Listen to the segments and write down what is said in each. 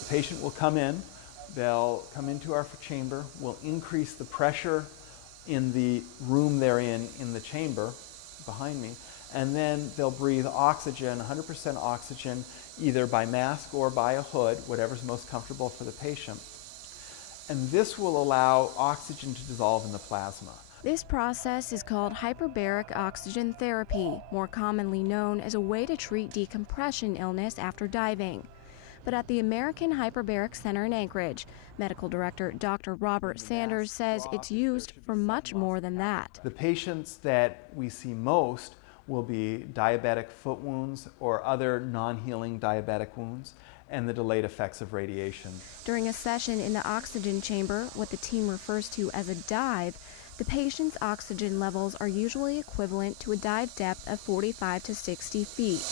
The patient will come in, they'll come into our chamber, we'll increase the pressure in the room they're in the chamber behind me, and then they'll breathe oxygen, 100% oxygen, either by mask or by a hood, whatever's most comfortable for the patient. And this will allow oxygen to dissolve in the plasma. This process is called hyperbaric oxygen therapy, more commonly known as a way to treat decompression illness after diving. But at the American Hyperbaric Center in Anchorage, Medical Director Dr. Robert Sanders says it's used for much more than that. The patients that we see most will be diabetic foot wounds or other non-healing diabetic wounds, and the delayed effects of radiation. During a session in the oxygen chamber, what the team refers to as a dive, the patient's oxygen levels are usually equivalent to a dive depth of 45 to 60 feet.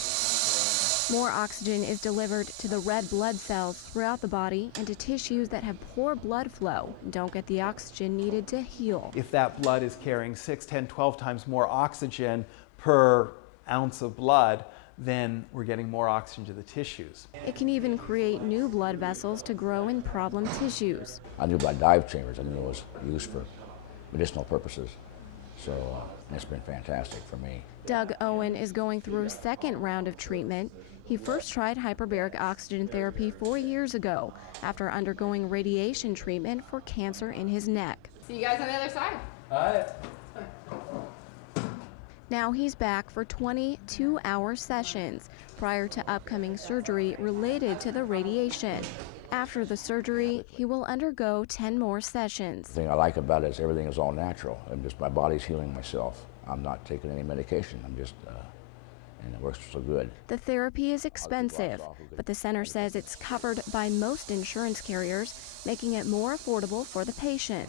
More oxygen is delivered to the red blood cells throughout the body and to tissues that have poor blood flow and don't get the oxygen needed to heal. If that blood is carrying 6, 10, 12 times more oxygen per ounce of blood, then we're getting more oxygen to the tissues. It can even create new blood vessels to grow in problem tissues. I knew about dive chambers. I knew it was used for medicinal purposes. So it's been fantastic for me. Doug Owen is going through a second round of treatment. He first tried hyperbaric oxygen therapy 4 years ago after undergoing radiation treatment for cancer in his neck. See you guys on the other side. All right. Now he's back for 22-hour sessions prior to upcoming surgery related to the radiation. After the surgery, he will undergo 10 more sessions. The thing I like about it is everything is all natural. And just my body's healing myself. I'm not taking any medication. I'm just, and it works so good. The therapy is expensive, but the center says it's covered by most insurance carriers, making it more affordable for the patient.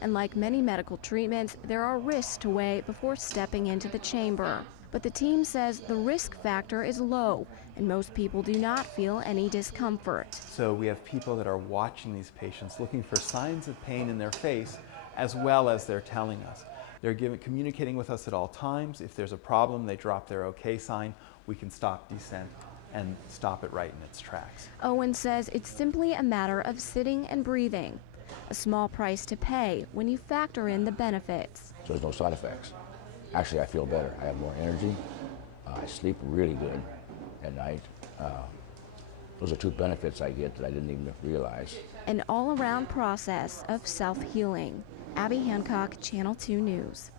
And like many medical treatments, there are risks to weigh before stepping into the chamber. But the team says the risk factor is low, and most people do not feel any discomfort. So we have people that are watching these patients, looking for signs of pain in their face, as well as they're telling us. They're communicating with us at all times. If there's a problem, they drop their OK sign. We can stop descent and stop it right in its tracks. Owen says it's simply a matter of sitting and breathing. A small price to pay when you factor in the benefits. So there's no side effects. Actually, I feel better. I have more energy. I sleep really good at night. Those are two benefits I get that I didn't even realize. An all-around process of self-healing. Abby Hancock, Channel 2 News.